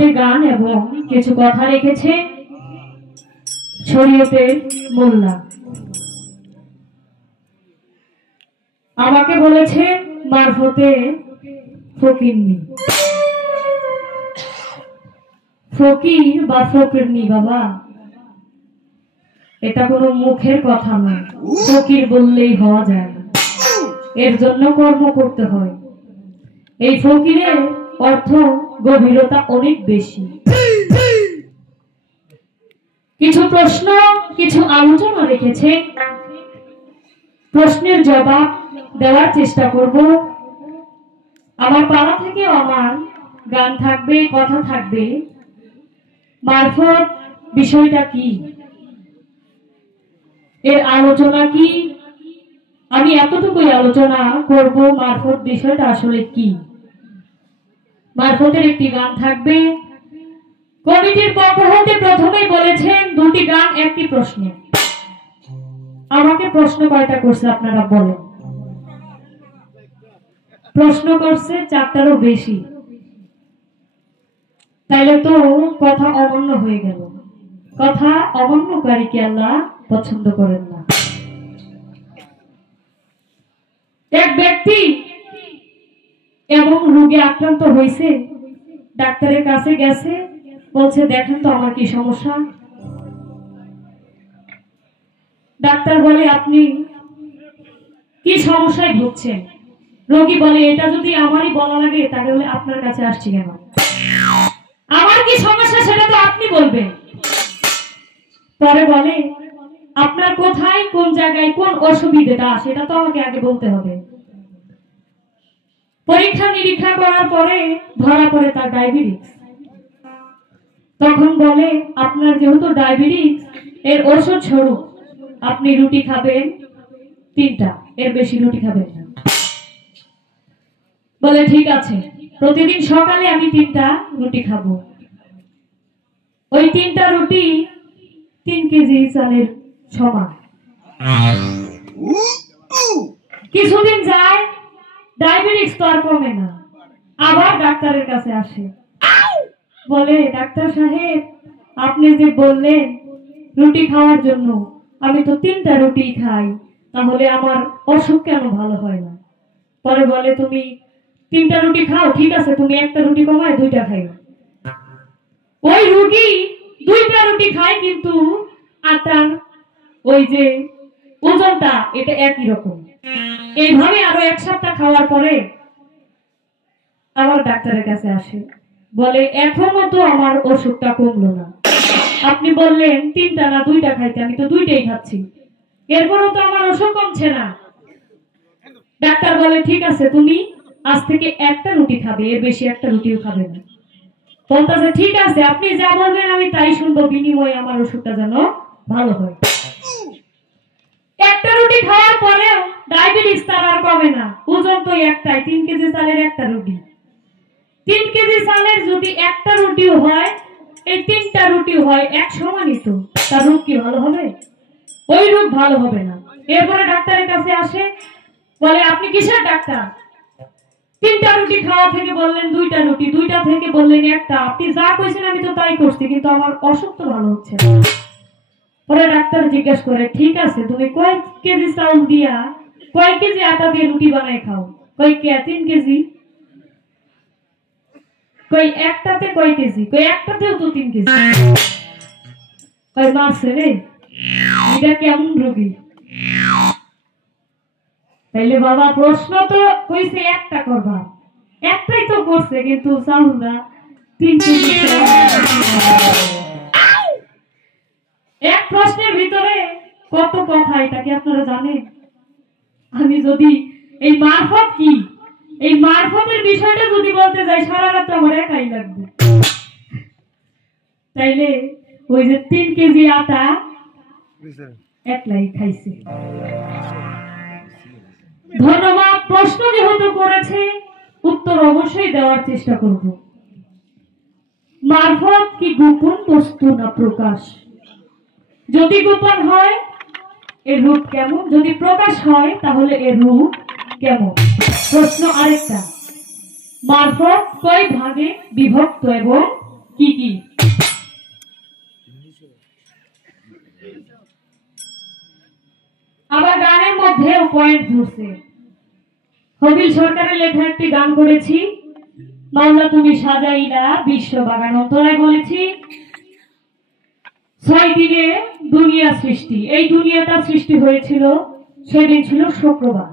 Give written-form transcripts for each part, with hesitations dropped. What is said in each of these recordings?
মধ্যে গান এবং কিছু কথা রেখেছে শরীয়তের মোল্লা। আমাকে বলেছে মারফতে ফকিরনি। ফকির বা ফকিরনি বাবা, এটা কোনো মুখের কথা নয়। ফকির বললেই হওয়া যায় না, এর জন্য কর্ম করতে হয়। এই ফকিরের অর্থ গভীরতা অনেক বেশি। কিছু প্রশ্ন, কিছু আলোচনা রেখেছে, প্রশ্নের জবাব দেওয়ার চেষ্টা করব। আমার পাড়া থেকে আমার গান থাকবে, কথা থাকবে। মারফত বিষয়টা কি, এর আলোচনা কি, আমি এতটুকুই আলোচনা করব। মারফত বিষয়টা আসলে কি, মারফতের একটি গান থাকবে। কমিটির পক্ষ হতে প্রথমেই বলেছেন দুটি গান একটি প্রশ্ন। আমাকে প্রশ্ন কয়টা করছে আপনারা বলেন? প্রশ্ন করছে 4টারও বেশি। তাইলে তো কথা অমান্য হয়ে গেল। কথা অমান্যকারীকে আল্লাহ পছন্দ করেন না। এক ব্যক্তি এমন রোগে আক্রান্ত হয়েছে, ডাক্তারের কাছে গেছে, বলছে দেখেন তো আমার কি সমস্যা। ডাক্তার বলে আপনি কি সমস্যায় ভুগছেন? রোগী বলে এটা যদি আমারই বলা লাগে তাহলে আপনার কাছে আসছি কেন? আমার কি সমস্যা সেটা তো আপনি বলবেন। পরে বলে আপনার কোথায়, কোন জায়গায়, কোন অসুবিধাটা সেটা তো আমাকে আগে বলতে হবে। পরীক্ষা নিরীক্ষা করার পরে ধরা পড়ে তার ডায়াবেটিস। তখন বলে আপনার যেহেতু ডায়াবেটিস, এর ওষুধ স্বরূপ আপনি রুটি খাবেন 3টা, এর বেশি রুটি খাবেন না। বলে ঠিক আছে, প্রতিদিন সকালে আমি 3টা রুটি খাবো। ওই 3টা রুটি 3 কেজি চালের সমান। কিছুদিন যায়, ডায়াবেটিস তো আর কমে না। আবার ডাক্তারের কাছে আসে, বলে ডাক্তার সাহেব আপনি যে বললেন রুটি খাওয়ার জন্য, আমি তো 3টা রুটি খাই, তাহলে আমার অসুখ কেন ভালো হয় না? পরে বলে তুমি 3টা রুটি খাও, ঠিক আছে, তুমি একটা রুটি কমায় 2টা খাই। ওই রুগী 2টা রুটি খায়, কিন্তু আটার ওই যে ওজনটা এটা একই রকম। এইভাবে আরো 1 সপ্তাহ খাওয়ার পরে আবার ডাক্তারের কাছে আসে, বলে এখনো তো আমার অসুখটা কমলো না। আপনি বললেন 3টা না 2টা খাইতে, আমি তো 2টাই খাচ্ছি, এরপরও তো আমার অসুখ কমছে না। ডাক্তার বলে ঠিক আছে, তুমি আজ থেকে একটা রুটি খাবে, এর বেশি একটা রুটিও খাবে না। বলতেছে ঠিক আছে, আপনি যা বলবেন আমি তাই শুনবো, বিনিময়ে আমার অসুখটা যেন ভালো হয়। একটা রুটি খাওয়ার পরেও ডায়াবেটিস তার আর কমে না। ওজন তো একটাই, 3 কেজি চালের একটা রুটি। 3 কেজি চালের যদি একটা রুটিও হয়, এই 3টা রুটিও হয় এক সমানই, তো তার রোগ কি ভালো হবে? ওই রোগ ভালো হবে না। এরপরে ডাক্তারের কাছে আসে, বলে আপনি কিসের ডাক্তার? 3টা রুটি খাওয়া থেকে বললেন 2টা রুটি, 2টা থেকে বললেন একটা। আপনি যা কইছেন আমি তো তাই করছি, কিন্তু আমার অসুখ তো ভালো হচ্ছে না। পরে ডাক্তার জিজ্ঞাসা করে ঠিক আছে, তুমি কয় কেজি চাউল দিয়া, কয় কেজি আটা দিয়ে রুটি বানায় খাও? কয় কে 3 কেজি। কই একটাতে কয় কেজি? কই একটাতেও তো 3 কেজি। কই মারছে রে, এটা কেমন রোগী? তাইলে বাবা প্রশ্ন তো কইছে একটা করবা, একটাই তো করছে, কিন্তু চাউলটা 3 কেজি। এক প্রশ্নের ভিতরে কত কথা, এটা কি আপনারা জানেন? আমি যদি এই মারফত কি, এই মারফতের বিষয়টা যদি বলতে যাই সারা রাত আমার একাই লাগবে। তাইলে ওই যে 3 কেজি আটা একলাই খাইছে। ধন্যবাদ। প্রশ্ন যেহেতু করেছে, উত্তর অবশ্যই দেওয়ার চেষ্টা করব। মারফত কি গোপন বস্তু না প্রকাশ? যদি গোপন হয় এর রূপ কেমন, যদি প্রকাশ হয় তাহলে এর রূপ কেমন? প্রশ্ন আরেকটা, মারফত কয় ভাগে বিভক্ত এবং কি কি? আবার গানের মধ্যে পয়েন্ট ধরছে। কবির সরকারের লেখা একটি গান করেছি, মাওলা তুমি সাজাইলা বিশ্ব বাগান। অন্তরায় বলেছি 6 দিনে দুনিয়া সৃষ্টি। এই দুনিয়াটা সৃষ্টি হয়েছিল, সেদিন ছিল শুক্রবার।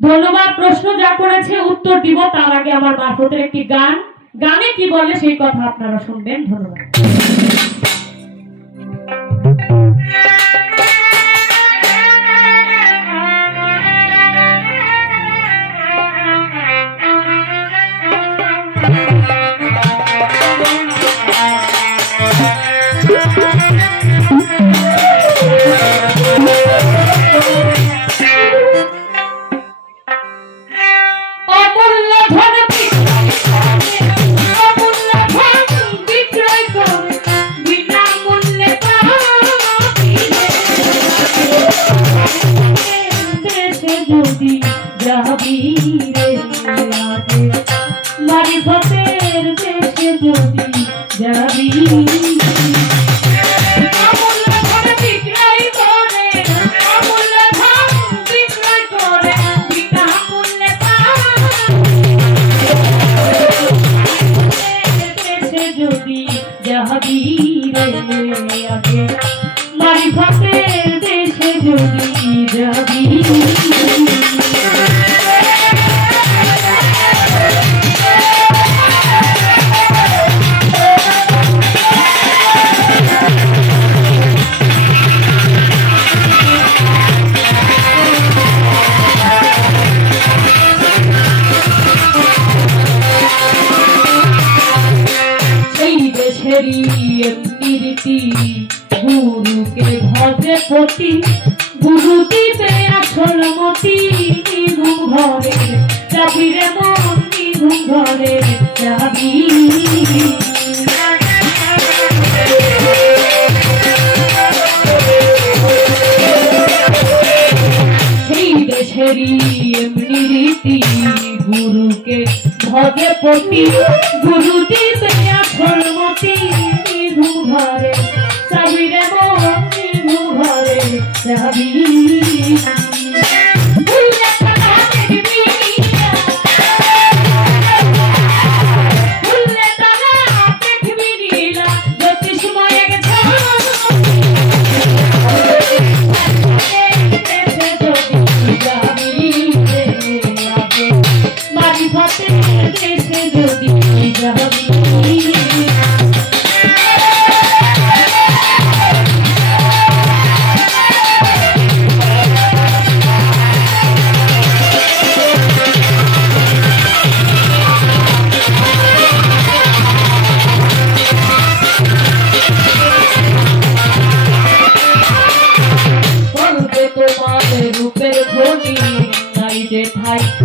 ধন্যবাদ। প্রশ্ন যা করেছে উত্তর দিব, তার আগে আমার মারফতের একটি গান, গানে কি বলে সেই কথা আপনারা শুনবেন। ধন্যবাদ। মারিফতের দেশে যদি যাবি, অমূল্য ধন বিক্রয় করে, অমূল্য ধন বিক্রয় করে বিনা মূল্যে দেশে যদি যাবি রে আগে, মারিফতের দেশে যদি যাবি। গুরুকে ভজে পতি, গুরু দিবে আসল মতি। নিঘুম ঘরে যাবি রে মন, নিঘুম ঘরে যাবি। সেই দেশেরই এমনি রীতি, গুরুকে ভজে পতি, গুরু দিবে আসল মতি। নিঘুম ঘরে যাবি রে মন, নিঘুম ঘরে যাবি।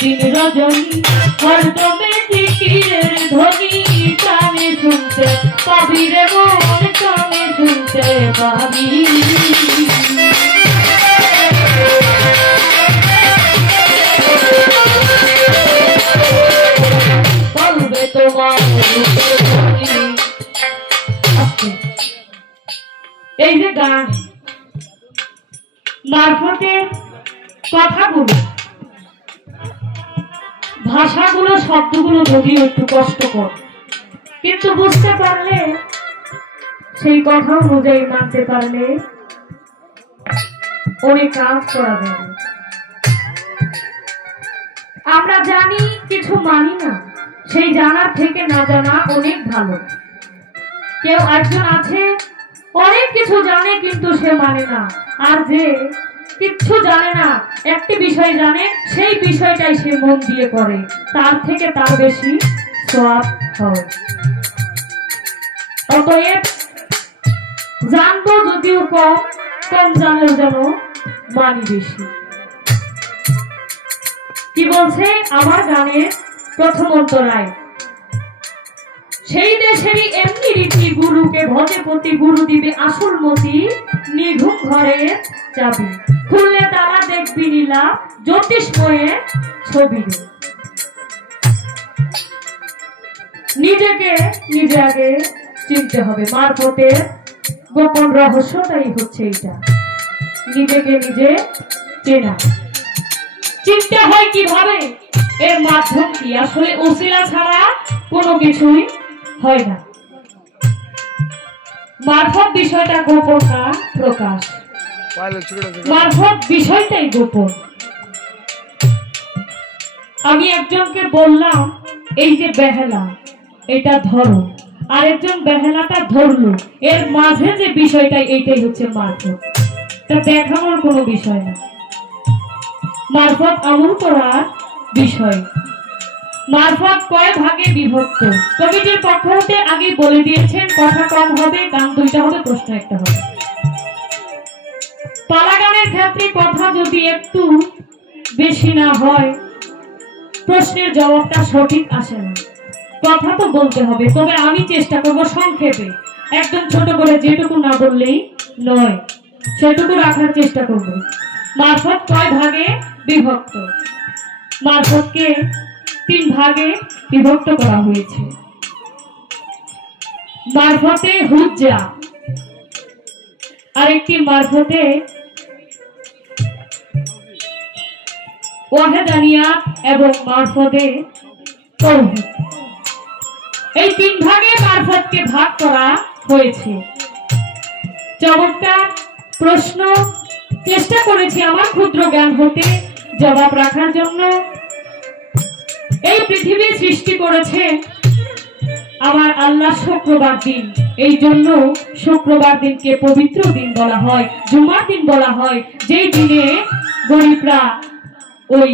দিন রজনী হরদমে জিকিরের ধ্বনি, কানে শুনতে পাবি রে মন, কানে শুনতে পাবি। বলবে তোমার এই যে গান মারফতের কথাগুলো, ভাষাগুলো, শব্দগুলো যদিও একটু কষ্টকর, কিন্তু বুঝতে পারলে, সেই কথা অনুযায়ী মানতে পারলে অনেক কাজ করা যাবে। আমরা জানি কিছু মানি না, সেই জানার থেকে না জানা অনেক ভালো। কেউ একজন আছে অনেক কিছু জানে কিন্তু সে মানে না, আর যে কিচ্ছু জানে না, একটি বিষয় জানে, সেই বিষয়টাই সে মন দিয়ে করে, তার থেকে তার বেশি সওয়াব হয়। অতএব জানবো যদিও কম, কম জানলেও যেন মানি বেশি। কি বলছে আমার গানের প্রথম অন্তরায়? সেই দেশেরই এমনি রীতি, গুরুকে ভজে পতি, গুরু দিবে আসল মতি। নিঘুম ঘরে যাবি, খুললে তারা দেখবি নীলা, জ্যোতিষময়ে ছবি। নিজেকে নিজে আগে চিনতে হবে। মারফতের গোপন রহস্যটাই হচ্ছে এটা, নিজেকে নিজে চেনা। চিনতে হয় কিভাবে, এর মাধ্যম কি? আসলে উসিলা ছাড়া কোনো কিছুই হয় না। মারফত বিষয়টা গোপন না প্রকাশ, মারফত বিষয়টাই গোপন। আমি একজনকে বললাম এই যে বেহেলা এটা ধরো, আরেকজন বেহেলাটা ধরলো, এর মাঝে যে বিষয়টা এইটাই হচ্ছে মারফত। তা দেখানোর কোনো বিষয় না, মারফত আমল করার বিষয়। মারফত কয় ভাগে বিভক্ত? কমিটির পক্ষ হতে আগে বলে দিয়েছেন, কথা কম হবে, গান দুইটা হবে, প্রশ্ন একটা হবে। পালা গানের ক্ষেত্রে কথা যদি একটু বেশি না হয়, প্রশ্নের জবাবটা সঠিক আসে না। কথা তো বলতে হবে, তবে আমি চেষ্টা করব সংক্ষেপে, একদম ছোট করে যেটুকু না বললেই নয় সেটুকু রাখার চেষ্টা করব। মারফত কয় ভাগে বিভক্ত? মারফতকে 3 ভাগে বিভক্ত করা হয়েছে। মারফতে হুজ্জা, আরেকটি মারফতে ওয়াহদানিয়াত এবং মারফতে তাওহীদ। এই 3 ভাগে মারফতকে ভাগ করা হয়েছে। চমৎকার প্রশ্ন, চেষ্টা করেছি আমার ক্ষুদ্র জ্ঞান হতে জবাব রাখার জন্য। এই পৃথিবী সৃষ্টি করেছে আমার আল্লাহ শুক্রবার দিন, এই জন্য শুক্রবার দিনকে পবিত্র দিন বলা হয়, জুমার দিন বলা হয়, যেই দিনে গরিবরা ওই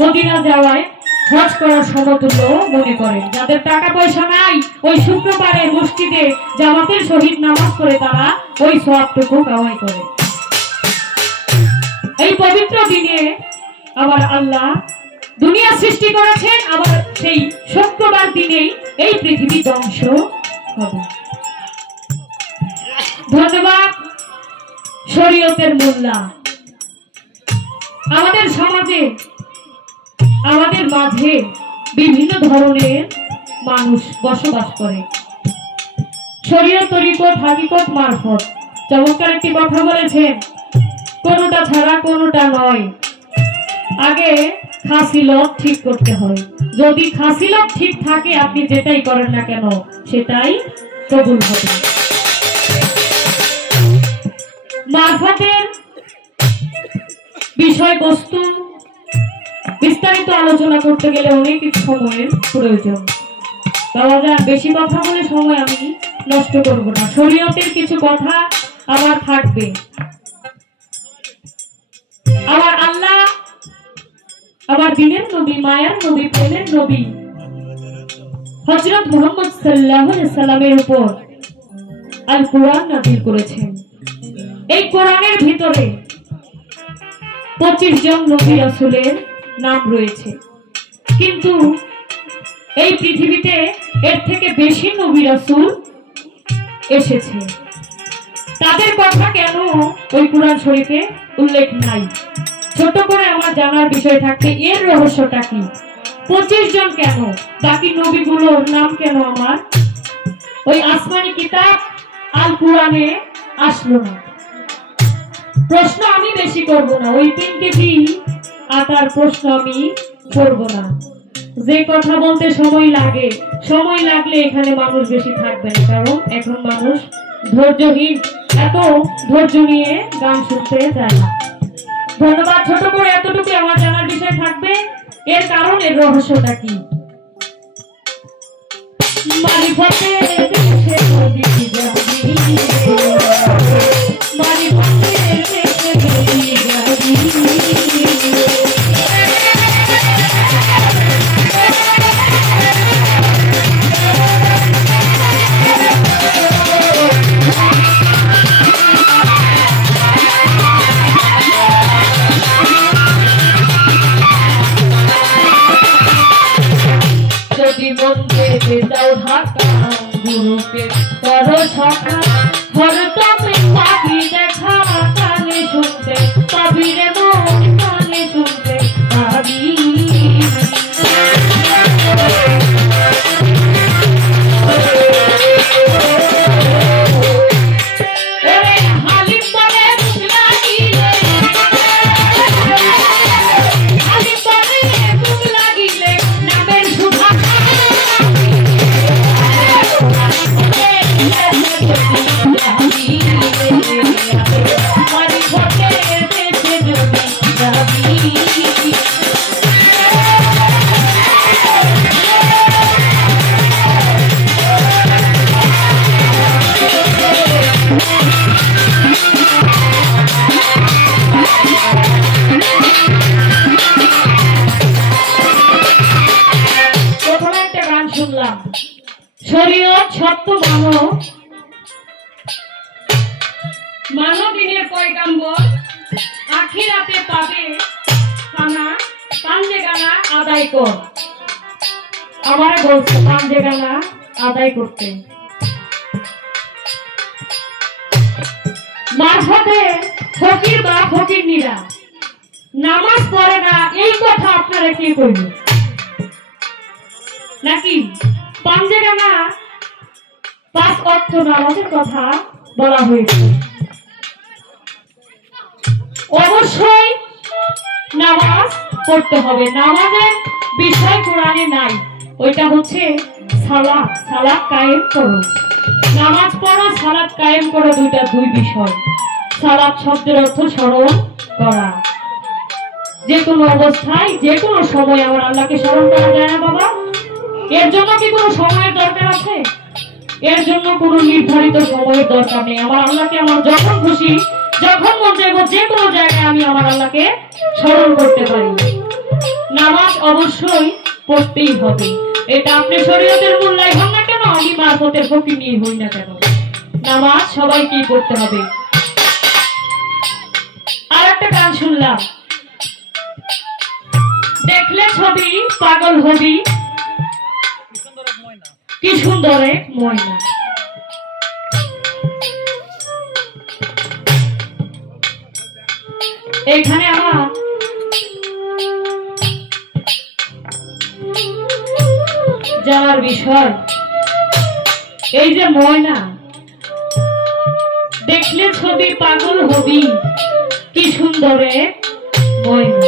মদিনা যাওয়ায় হজ করার সমতুল্য মনে করেন। যাদের টাকা পয়সা নাই, ওই শুক্রবারে মসজিদে জামাতের সহিত নামাজ পড়ে তারা ওই সওয়াবটুকু কামাই করে। এই পবিত্র দিনে আমার আল্লাহ দুনিয়া সৃষ্টি করেছেন, আবার সেই শুক্রবার দিনেই এই পৃথিবী ধ্বংস হবে। ধন্যবাদ শরীয়তের মোল্লা। আমাদের সমাজে, আমাদের মাঝে বিভিন্ন ধরনের মানুষ বসবাস করে, শরীয়ত, তরিকত, হাকিকত, মারফত। চমৎকার একটি কথা বলেছেন, কোনোটা ছাড়া কোনোটা নয়। আগে খাসিলত ঠিক করতে হয়, যদি খাসিলত ঠিক থাকে আপনি যেটাই করেন না কেন সেটাই কবুল হবে। মারফতের বিষয়বস্তু বিস্তারিত আলোচনা করতে গেলে অনেক সময়ের প্রয়োজন। বাবা যান, বেশি কথা বলে সময় আমি নষ্ট করব না। শরীয়তের কিছু কথা আমার থাকবে। আমার আল্লাহ, আমার দিনের নবী, মায়ার নবী, প্রেমের নবী হযরত মুহাম্মদ সাল্লাল্লাহু আলাইহি সাল্লামের উপর আল কোরআন নাযিল করেছেন। এই কোরআনের ভিতরে 25 জন নবী রাসূলের নাম রয়েছে, কিন্তু এই পৃথিবীতে এর থেকে বেশি নবী রাসূল এসেছে। তাদের কথা কেন ওই কোরআন শরীফে উল্লেখ নাই? ছোট করে আমার জানার বিষয় থাকতে এর রহস্যটা কি? 25 জন কেন? বাকি নবীগুলোর নাম কেন আমার ওই আসমানি কিতাব আল কোরআনে আসলো না? প্রশ্ন আমি বেশি করব না, ওই 3 কেজি আটার প্রশ্ন আমি করব না। যে কথা বলতে সময় লাগে, সময় লাগলে এখানে মানুষ বেশি থাকবে না, কারণ এখন মানুষ ধৈর্যহীন, এত ধৈর্য নিয়ে গান শুনতে চায় না। ধন্যবাদ। ছোট করে এতটুকু আমার জানার বিষয় থাকবে। এর কারণ, এর রহস্যটা কি? গুরুকে করো সখা মানবদিনের পয়গাম্বর আখিরাতে পাবে খানা পাঞ্জে গানা আদায় কর। আমার বলছে পাঞ্জে গানা আদায় করতে। মারফতে ফকির বা ফকিরনিরা নামাজ পড়ে না, এই কথা আপনারা কে কইবে? নাকি পাঞ্জে গানা 5 ওয়াক্ত নামাজের কথা বলা হয়েছে। অবশ্যই নামাজ পড়তে হবে। নামাজের বিষয় কোরআনে নাই, ওইটা হচ্ছে সালাত। সালাত কায়েম করো, নামাজ পড়ো, সালাত কায়েম করো, দুই বিষয়। সালাত শব্দের অর্থ স্মরণ করা। যে কোনো অবস্থায় যে কোনো সময় আমার আল্লাহকে স্মরণ করা যায় না বাবা? এর জন্য কি কোনো সময়ের দরকার আছে? এর জন্য কোনো নির্ধারিত সময়ের দরকার নেই। আমার আল্লাহকে আমার যখন খুশি, যখন মন চাইবো, যে কোনো জায়গায় আমি আমার আল্লাহকে স্মরণ করতে পারি। নামাজ অবশ্যই পড়তেই হবে। এটা আপনি শরীয়তের মূল্যায় হন না কেন, আমি মারফতের ফকির নিয়ে হই না কেন, নামাজ সবাইকেই পড়তে হবে। আর একটা গান শুনলাম, দেখলে ছবি পাগল হবি, কি সুন্দর এক ময়না। এইখানে আমার জানার বিষয়, এই যে ময়না, দেখলে ছবি পাগল হবি, কি সুন্দর এক ময়না।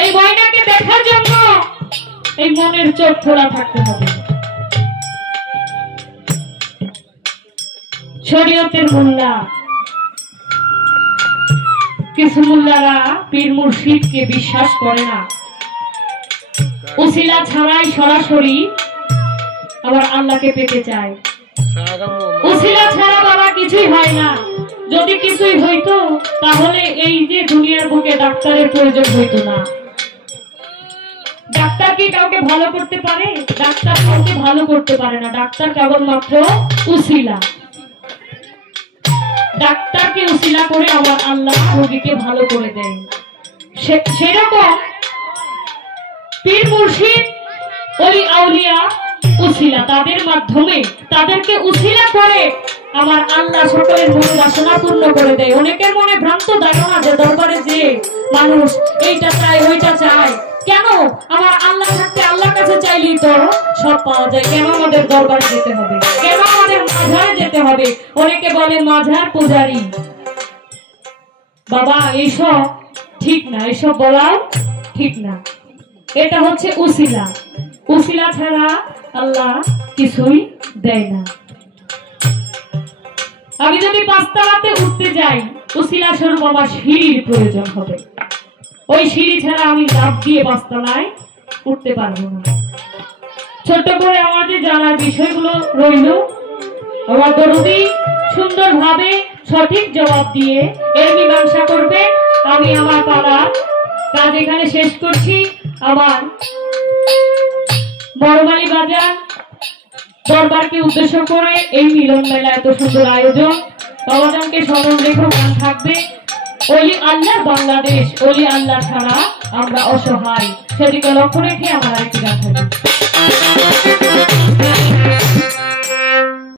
এই ময়নাকে দেখার জন্য এই মনের চোখ খোলা থাকতে হবে। শরীয়তের মোল্লা, কিছু মোল্লারা পীর মুর্শিদকে বিশ্বাস করে না, উসিলা ছাড়াই সরাসরি আবার আল্লাহকে পেতে চায়। উসিলা ছাড়া বাবা কিছুই হয় না। যদি কিছুই হইতো তাহলে এই যে দুনিয়ার বুকে ডাক্তারের প্রয়োজন হইতো না। ডাক্তার কি কাউকে ভালো করতে পারে? ডাক্তার কাউকে ভালো করতে পারে না। ডাক্তার কেবলমাত্র উসিলা। ডাক্তারকে উসিলা করে আমার আল্লাহ রোগীকে ভালো করে দেয়। সেরকম পীর মুর্শিদ, ওলি আউলিয়া উসিলা, তাদের মাধ্যমে তাদেরকে উসিলা করে আমার আল্লাহ সকলের মনে বাসনা পূর্ণ করে দেয়। অনেকের মনে ভ্রান্ত ধারণা যে দরবারে যে মানুষ এইটা চায় ওইটা চায়, কেন আমার আল্লাহ থাকতে আল্লাহর কাছে চাইলেই তো সব পাওয়া যায়, কেন আমাদের দরবারে যেতে হবে, কেন আমাদের মাঝারে যেতে হবে? অনেকে বলে মাঝার পূজারি। বাবা এইসব ঠিক না, এসব বলাও ঠিক না। এটা হচ্ছে উসিলা। উসিলা ছাড়া আল্লাহ কিছুই দেয় না। আমি যদি 5 তলাতে উঠতে যাই, উসিলা স্বরূপ আমার সিঁড়ির প্রয়োজন হবে। ওই সিঁড়ি ছাড়া আমি লাফ দিয়ে 5 তলায় উঠতে পারবো না। ছোট্ট করে আমাদের জানার বিষয়গুলো রইল। আমার দরদি সুন্দরভাবে সঠিক জবাব দিয়ে এর মীমাংসা করবে। আমি আমার পাড়ার কাজ এখানে শেষ করছি। আমার বড়মালী বাজার দরবারকে উদ্দেশ্য করে এই মিলন মেলা এত সুন্দর আয়োজন। বাবাজানকে স্মরণ রেখে গান থাকবে, ওলি আল্লাহ বাংলাদেশ, ওলি আল্লাহ ছাড়া আমরা অসহায়, সেদিকে লক্ষ্য রেখে আমার আরেকটি গান থাকবে।